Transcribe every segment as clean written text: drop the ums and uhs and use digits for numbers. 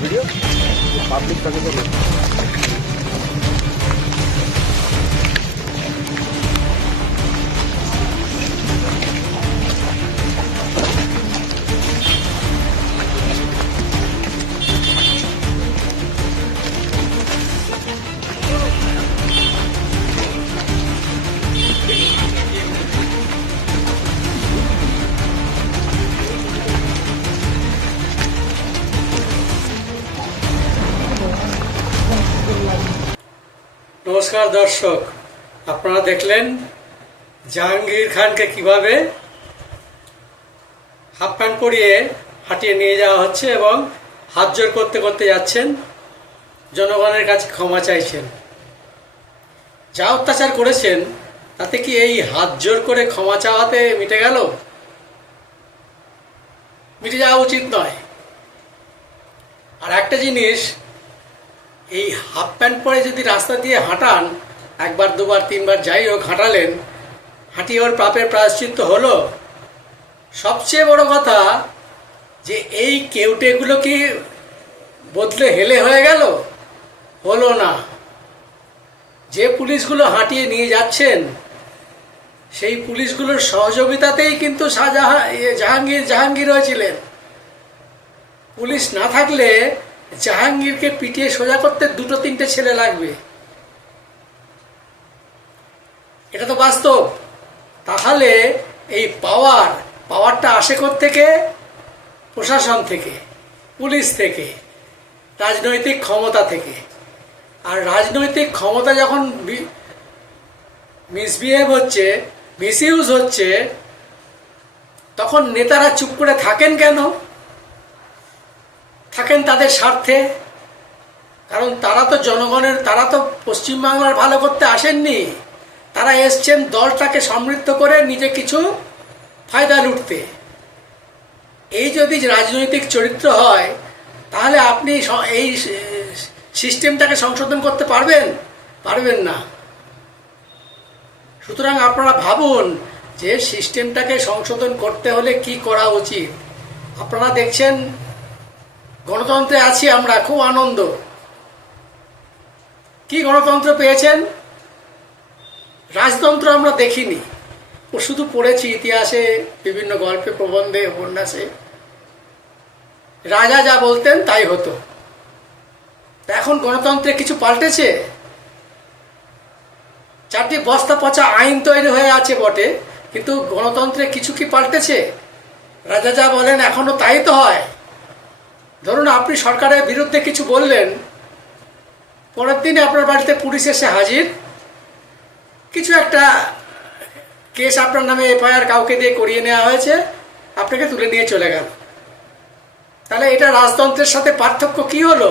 Video public থাকে তো নমস্কার দর্শক, আপনারা দেখলেন জাহাঙ্গীর খানকে কিভাবে হাফ প্যান্ট পরিয়ে হাঁটিয়ে নিয়ে যাওয়া হচ্ছে এবং হাত জোর করতে করতে যাচ্ছেন, জনগণের কাছে ক্ষমা চাইছেন। যা অত্যাচার করেছেন তাতে কি এই হাত জোর করে ক্ষমা চাওয়াতে মিটে গেল? মিটে যাওয়া উচিত নয়। আর একটা জিনিস, এই হাফ প্যান্ট পরে যদি রাস্তা দিয়ে হাঁটান, একবার দুবার তিনবার যাই হোক হাঁটালেন, হাঁটিয়ে ওর পাপের প্রায়শ্চিত্ত হলো। সবচেয়ে বড় কথা যে এই কেউটেগুলো কি বদলে হেলে হয়ে গেল? হলো না। যে পুলিশগুলো হাঁটিয়ে নিয়ে যাচ্ছেন সেই পুলিশগুলোর সহযোগিতাতেই কিন্তু জাহাঙ্গীর হয়েছিলেন। পুলিশ না থাকলে জাহাঙ্গীরকে পিটিয়ে সোজা করতে দুটো তিনটে ছেলে লাগবে, এটা তো বাস্তব। তাহলে এই পাওয়ারটা আসে থেকে প্রশাসন থেকে, পুলিশ থেকে, রাজনৈতিক ক্ষমতা থেকে। আর রাজনৈতিক ক্ষমতা যখন মিসবিহেভ হচ্ছে, মিসইউজ হচ্ছে, তখন নেতারা চুপ করে থাকেন কেন? থাকেন তাদের স্বার্থে। কারণ তারা তো পশ্চিমবাংলার ভালো করতে আসেননি। তারা এসছেন দলটাকে সমৃদ্ধ করে নিজে কিছু ফায়দা লুটতে। এই যদি রাজনৈতিক চরিত্র হয় তাহলে আপনি এই সিস্টেমটাকে সংশোধন করতে পারবেন না। সুতরাং আপনারা ভাবুন যে সিস্টেমটাকে সংশোধন করতে হলে কি করা উচিত। আপনারা দেখছেন গণতন্ত্রে আছি আমরা, খুব আনন্দ। কি গণতন্ত্র পেয়েছেন? রাজতন্ত্র আমরা দেখিনি, ও শুধু পড়েছি ইতিহাসে, বিভিন্ন গল্পে, প্রবন্ধে, উপন্যাসে। রাজা যা বলতেন তাই হতো। এখন গণতন্ত্রে কিছু পাল্টেছে? চারটি বস্তা পচা আইন তৈরি হয়ে আছে বটে, কিন্তু গণতন্ত্রে কিছু কি পাল্টেছে? রাজা যা বলেন এখনো তাই তো হয়। ধরুন আপনি সরকারের বিরুদ্ধে কিছু বললেন, পরের দিনে আপনার বাড়িতে পুলিশ এসে হাজির, কিছু একটা কেস আপনার নামে এফআইআর কাউকে দিয়ে করিয়ে নেওয়া হয়েছে, আপনাকে তুলে নিয়ে চলে গেল। তাহলে এটা রাজতন্ত্রের সাথে পার্থক্য কি হলো?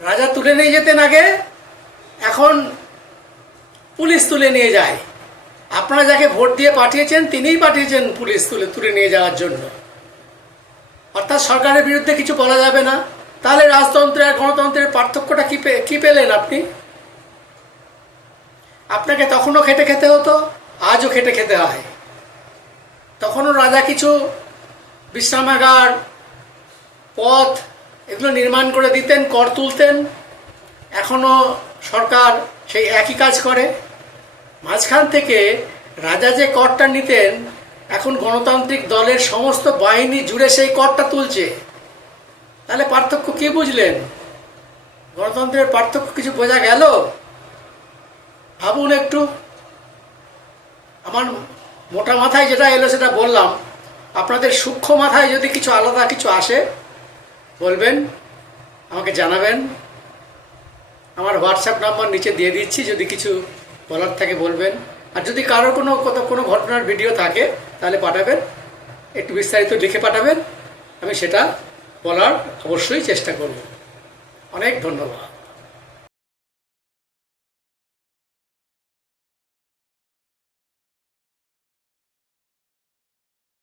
রাজা তুলে নিয়ে যেতেন আগে, এখন পুলিশ তুলে নিয়ে যায়। আপনারা যাকে ভোট দিয়ে পাঠিয়েছেন তিনিই পাঠিয়েছেন পুলিশ তুলে নিয়ে যাওয়ার জন্য। অর্থাৎ সরকারের বিরুদ্ধে কিছু বলা যাবে না। তাহলে রাজতন্ত্র আর গণতন্ত্রের পার্থক্যটা কি পেলেন আপনি? আপনাকে তখনও খেটে খেতে হতো, আজও খেটে খেতে হয়। তখনও রাজা কিছু বিশ্রামাগার, পথ এগুলো নির্মাণ করে দিতেন, কর তুলতেন। এখনো সরকার সেই একই কাজ করে। মাঝখান থেকে রাজা যে করটা নিতেন, এখন গণতান্ত্রিক দলের সমস্ত বাহিনী জুড়ে সেই করটা তুলছে। তাহলে পার্থক্য কি বুঝলেন? গণতন্ত্রের পার্থক্য কিছু বোঝা গেল? ভাবুন একটু। আমার মোটা মাথায় যেটা এলো সেটা বললাম। আপনাদের সূক্ষ্ম মাথায় যদি কিছু আলাদা কিছু আসে বলবেন, আমাকে জানাবেন। আমার হোয়াটসঅ্যাপ নাম্বার নিচে দিয়ে দিচ্ছি, যদি কিছু বলার থাকে বলবেন। আর যদি কারোর কোনো ঘটনার ভিডিও থাকে তাহলে পাঠাবেন, একটু বিস্তারিত লিখে পাঠাবেন, আমি সেটা বলার অবশ্যই চেষ্টা করব। অনেক ধন্যবাদ।